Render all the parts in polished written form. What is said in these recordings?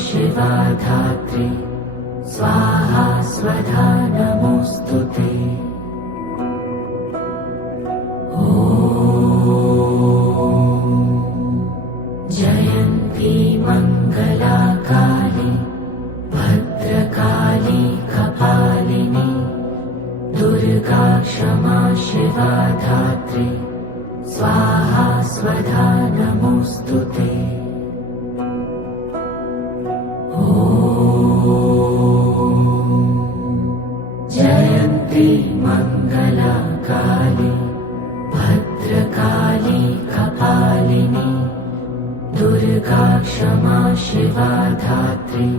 शिवा धात्री स्वाहा स्वधा नमोस्तुते। जयन्ती मंगला काली भद्रकाली कपालिनी दुर्गा क्षमा शिवा धात्री स्वाहा स्वधा नमोस्तुते। जयन्ती मंगला काली भद्रकाली कपालिनी दुर्गा क्षमा शिवा धात्री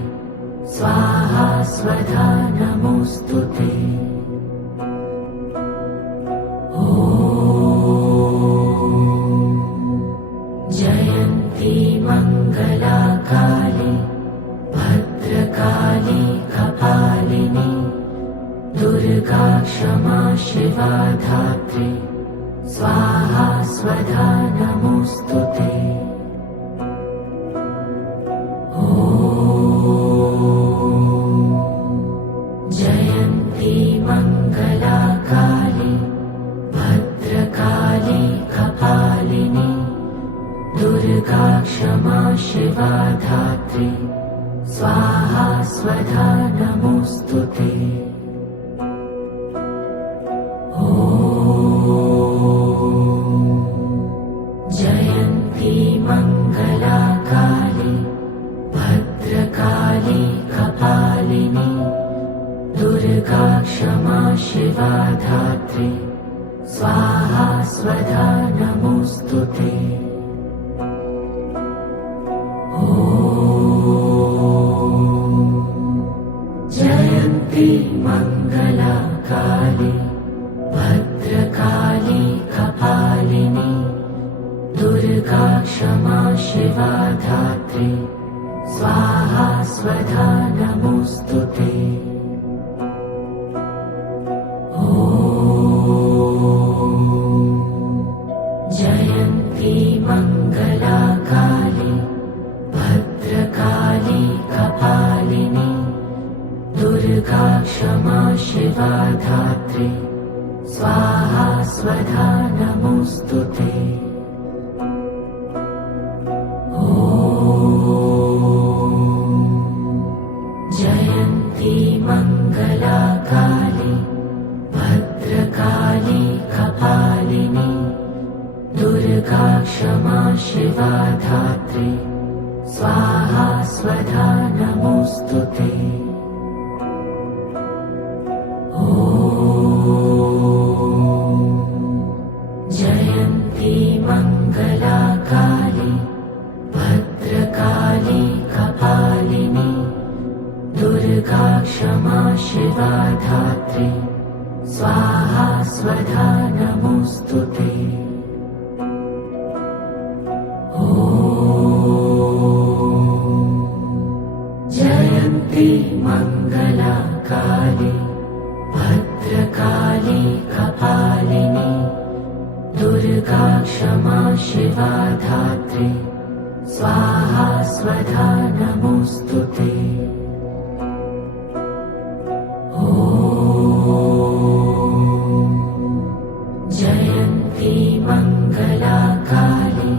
स्वाहा स्वधा नमोस्तुते। जयन्ती मंगला काली भद्रकाली कपालिनी दुर्गा क्षमा शिवा धात्री स्वाहा स्वधा नमोस्तुते। जयन्ती मंगला काली भद्रकाली कपालिनी दुर्गा क्षमा शिवा धात्री स्वाहा स्वधा नमोस्तुते। जयन्ती मंगला काली भद्रकाली कपालिनी दुर्गा क्षमा शिवा धात्री स्वाहा स्वधा नमोस्तुते। जयन्ती मंगला काली भद्रकाली कपालिनी दुर्गा क्षमा शिवा धात्री स्वाहा स्वधा नमोस्तुते। जयन्ती मंगला काली भद्रकाली कपालिनी दुर्गा क्षमा शिवा धात्री स्वाहा स्वधा नमोस्तुते। जयन्ती मंगला काली भद्रकाली कपालिनी दुर्गा क्षमा शिवा धात्री स्वाहा स्वधा नमोस्तुते। जयन्ती मंगला काली भद्रकाली कपालिनी दुर्गा क्षमा शिवा धात्री स्वाहा स्वधा नमोस्तुते। जयन्ती मंगला काली भद्रकाली कपालिनी दुर्गा क्षमा शिवा धात्री स्वाहा स्वधा नमोस्तुते। जयन्ती मंगला काली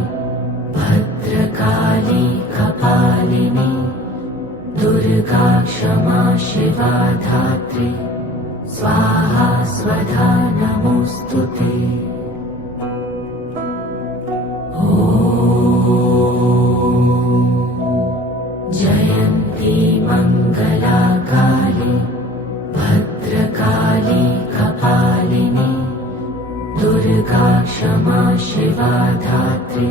भद्रकाली कपालिनी दुर्गा क्षमा शिवा धात्री स्वाहा स्वधा नमोस्तुते। जयन्ती मंगला काली भद्रकाली कपालिनी दुर्गा क्षमा शिवा धात्री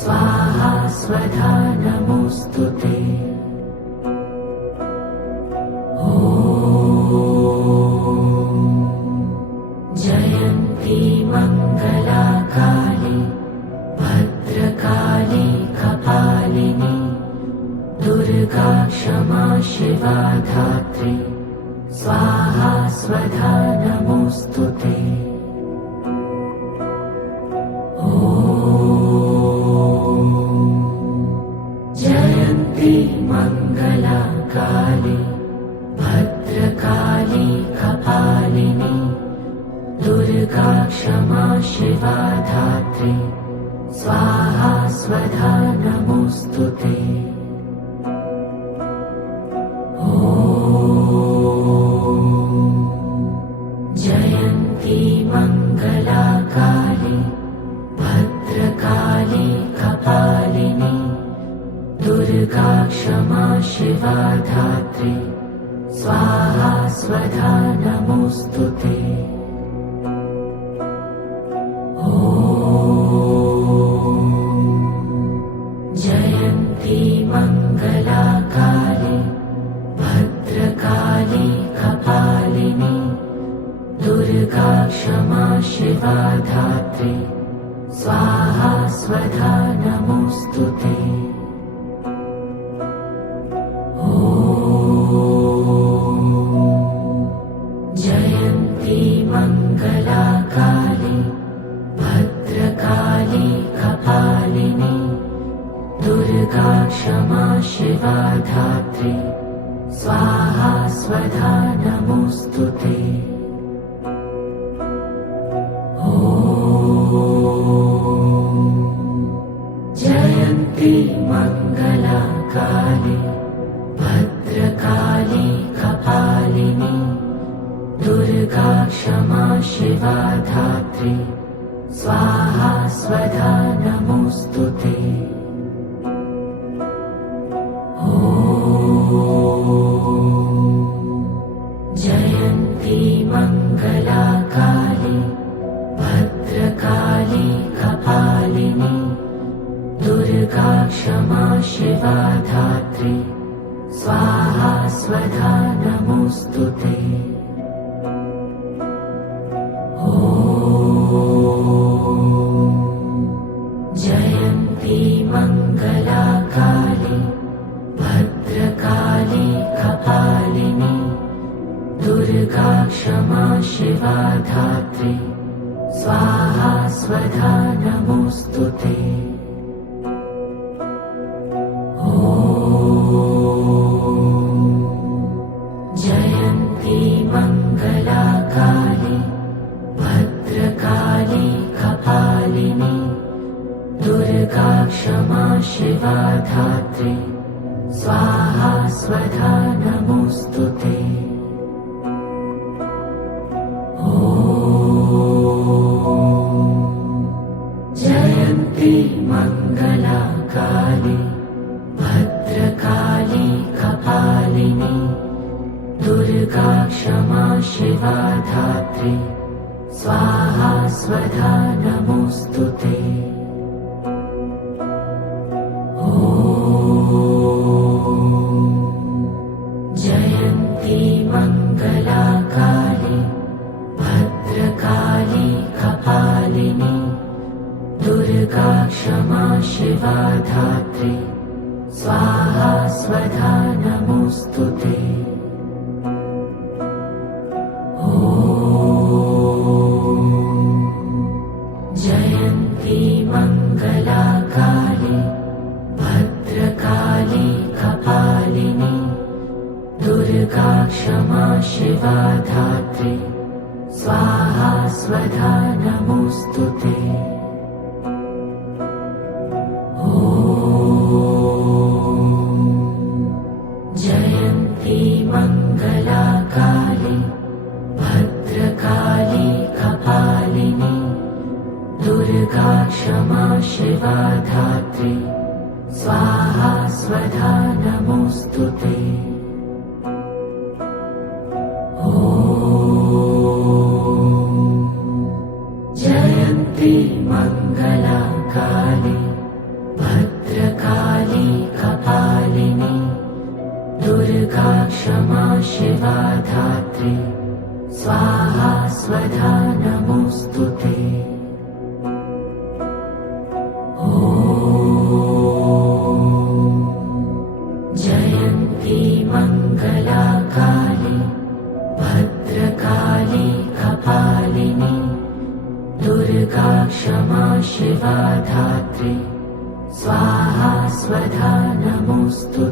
स्वाहा स्वधा नमोस्तुते। जयन्ती मंगला काली भद्रकाली कपालिनी दुर्गा क्षमा शिवा धात्री स्वाहा स्वधा नमोस्तुते। जयन्ती मंगला दुर्गा क्षमा शिवा धात्री स्वाहा स्वधा नमोऽस्तुते। जयन्ती मङ्गला काली भद्रकाली कपालिनी दुर्गा क्षमा शिवा धात्री स्वाहा स्वधा नमोऽस्तुते। जयन्ती मङ्गला काली भद्रकाली कपालिनी दुर्गा क्षमा शिवा धात्री स्वाहा स्वधा नमोऽस्तुते। जयन्ती मङ्गला काली भद्रकाली कपालिनी दुर्गा क्षमा शिवा धात्री स्वाहा स्वधा नमोऽस्तुते। जयन्ती मङ्गला काली भद्रकाली कपालिनी दुर्गा क्षमा शिवा धात्री स्वाहा स्वधा नमोऽस्तुते। जयन्ती मङ्गला काली भद्रकाली कपालिनी दुर्गा क्षमा शिवा धात्री स्वाहा स्वधा नमोऽस्तुते। जयन्ती मङ्गला काली भद्रकाली कपालिनी दुर्गा क्षमा शिवा धात्री स्वाहा स्वधा नमोऽस्तुते। जयन्ती मङ्गला काली भद्रकाली कपालिनी दुर्गा क्षमा शिवा धात्री स्वाहा स्वधा नमोऽस्तुते। जयन्ती मङ्गला काली भद्रकाली कपालिनी दुर्गा क्षमा शिवा धात्री स्वाहा स्वधा नमोऽस्तुते। जयन्ती मङ्गला काली भद्रकाली कपालिनी दुर्गा क्षमा शिवा धात्री स्वाहा स्वधा नमोऽस्तुते। जयन्ती मङ्गला काली भद्रकाली कपालिनी दुर्गा क्षमा शिवा धात्री स्वाहा स्वधा नमोऽस्तुते। जयन्ती मङ्गला काली भद्रकाली कपालिनी दुर्गा क्षमा शिवा धात्री स्वाहा स्वधा नमोऽस्तुते। जयन्ती मङ्गला काली भद्रकाली कपालिनी दुर्गा क्षमा शिवा धात्री स्वाहा स्वधा नमोऽस्तुते। जयन्ती मङ्गला काली भद्रकाली कपालिनी दुर्गा क्षमा शिवा धात्री स्वाहा स्वधा नमोऽस्तुते।